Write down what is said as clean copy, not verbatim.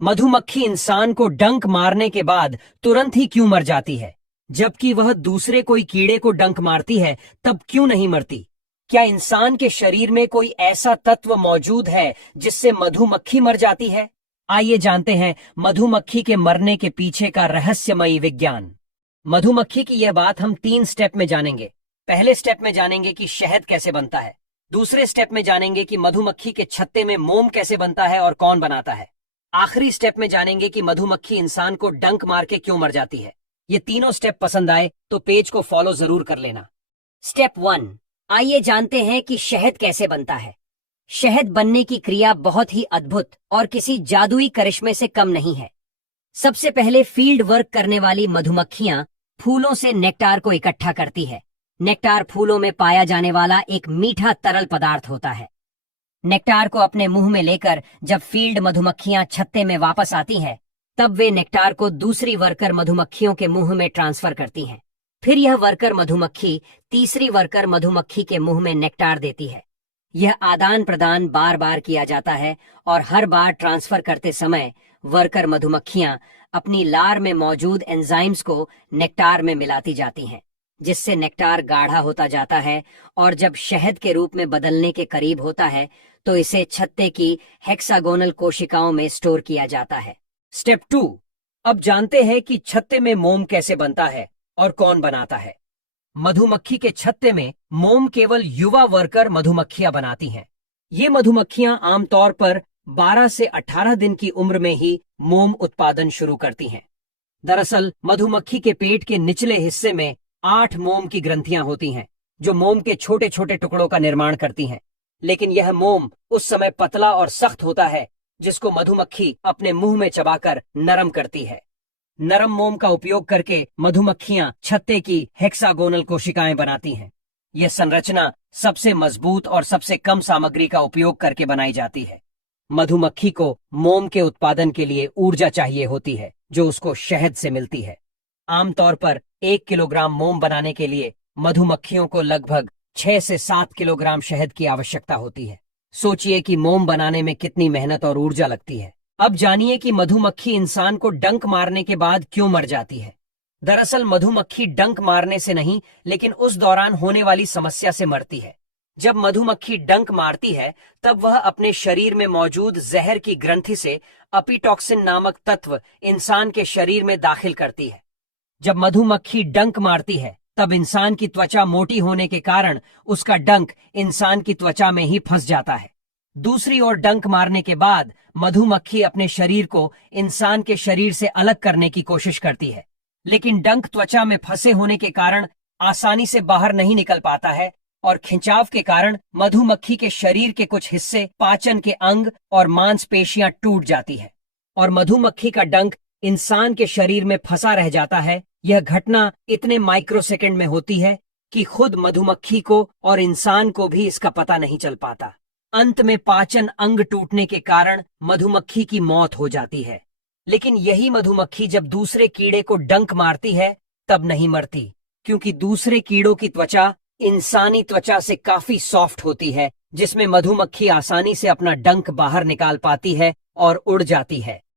मधुमक्खी इंसान को डंक मारने के बाद तुरंत ही क्यों मर जाती है, जबकि वह दूसरे कोई कीड़े को डंक मारती है तब क्यों नहीं मरती? क्या इंसान के शरीर में कोई ऐसा तत्व मौजूद है जिससे मधुमक्खी मर जाती है? आइए जानते हैं मधुमक्खी के मरने के पीछे का रहस्यमयी विज्ञान। मधुमक्खी की यह बात हम 3 स्टेप में जानेंगे। पहले स्टेप में जानेंगे कि शहद कैसे बनता है। दूसरे स्टेप में जानेंगे कि मधुमक्खी के छत्ते में मोम कैसे बनता है और कौन बनाता है। आखिरी स्टेप में जानेंगे कि मधुमक्खी इंसान को डंक मार के क्यों मर जाती है। ये तीनों स्टेप पसंद आए तो पेज को फॉलो जरूर कर लेना। स्टेप 1, आइए जानते हैं कि शहद कैसे बनता है। शहद बनने की क्रिया बहुत ही अद्भुत और किसी जादुई करिश्मे से कम नहीं है। सबसे पहले फील्ड वर्क करने वाली मधुमक्खियां फूलों से नेक्टार को इकट्ठा करती है। नेक्टार फूलों में पाया जाने वाला एक मीठा तरल पदार्थ होता है। नेक्टार को अपने मुंह में लेकर जब फील्ड मधुमक्खियां छत्ते में वापस आती हैं, तब वे नेक्टार को दूसरी वर्कर मधुमक्खियों के मुंह में ट्रांसफर करती हैं। फिर यह वर्कर मधुमक्खी तीसरी वर्कर मधुमक्खी के मुंह में नेक्टार देती है। यह आदान प्रदान बार बार किया जाता है और हर बार ट्रांसफर करते समय वर्कर मधुमक्खियां अपनी लार में मौजूद एंजाइम्स को नेक्टार में मिलाती जाती हैं, जिससे नेक्टार गाढ़ा होता जाता है और जब शहद के रूप में बदलने के करीब होता है तो इसे छत्ते की हेक्सागोनल कोशिकाओं में स्टोर किया जाता है। स्टेप 2, अब जानते हैं कि छत्ते में मोम कैसे बनता है और कौन बनाता है। मधुमक्खी के छत्ते में मोम केवल युवा वर्कर मधुमक्खियां बनाती हैं। ये मधुमक्खियां आमतौर पर 12 से 18 दिन की उम्र में ही मोम उत्पादन शुरू करती हैं। दरअसल मधुमक्खी के पेट के निचले हिस्से में 8 मोम की ग्रंथियां होती हैं, जो मोम के छोटे छोटे टुकड़ों का निर्माण करती हैं। लेकिन यह मोम उस समय पतला और सख्त होता है जिसको मधुमक्खी अपने मुंह में चबाकर नरम करती है। नरम मोम का उपयोग करके मधुमक्खियां छत्ते की हेक्सागोनल कोशिकाएं बनाती हैं। यह संरचना सबसे मजबूत और सबसे कम सामग्री का उपयोग करके बनाई जाती है। मधुमक्खी को मोम के उत्पादन के लिए ऊर्जा चाहिए होती है, जो उसको शहद से मिलती है। आमतौर पर 1 किलोग्राम मोम बनाने के लिए मधुमक्खियों को लगभग 6 से 7 किलोग्राम शहद की आवश्यकता होती है। सोचिए कि मोम बनाने में कितनी मेहनत और ऊर्जा लगती है। अब जानिए कि मधुमक्खी इंसान को डंक मारने के बाद क्यों मर जाती है। दरअसल मधुमक्खी डंक मारने से नहीं, लेकिन उस दौरान होने वाली समस्या से मरती है। जब मधुमक्खी डंक मारती है तब वह अपने शरीर में मौजूद जहर की ग्रंथि से अपिटॉक्सिन नामक तत्व इंसान के शरीर में दाखिल करती है। जब मधुमक्खी डंक मारती है तब इंसान की त्वचा मोटी होने के कारण उसका डंक इंसान की त्वचा में ही फंस जाता है। दूसरी ओर डंक मारने के बाद मधुमक्खी अपने शरीर को इंसान के शरीर से अलग करने की कोशिश करती है, लेकिन डंक त्वचा में फंसे होने के कारण आसानी से बाहर नहीं निकल पाता है और खिंचाव के कारण मधुमक्खी के शरीर के कुछ हिस्से, पाचन के अंग और मांसपेशियां टूट जाती है और मधुमक्खी का डंक इंसान के शरीर में फंसा रह जाता है। यह घटना इतने माइक्रोसेकंड में होती है कि खुद मधुमक्खी को और इंसान को भी इसका पता नहीं चल पाता। अंत में पाचन अंग टूटने के कारण मधुमक्खी की मौत हो जाती है। लेकिन यही मधुमक्खी जब दूसरे कीड़े को डंक मारती है तब नहीं मरती, क्योंकि दूसरे कीड़ों की त्वचा इंसानी त्वचा से काफी सॉफ्ट होती है, जिसमें मधुमक्खी आसानी से अपना डंक बाहर निकाल पाती है और उड़ जाती है।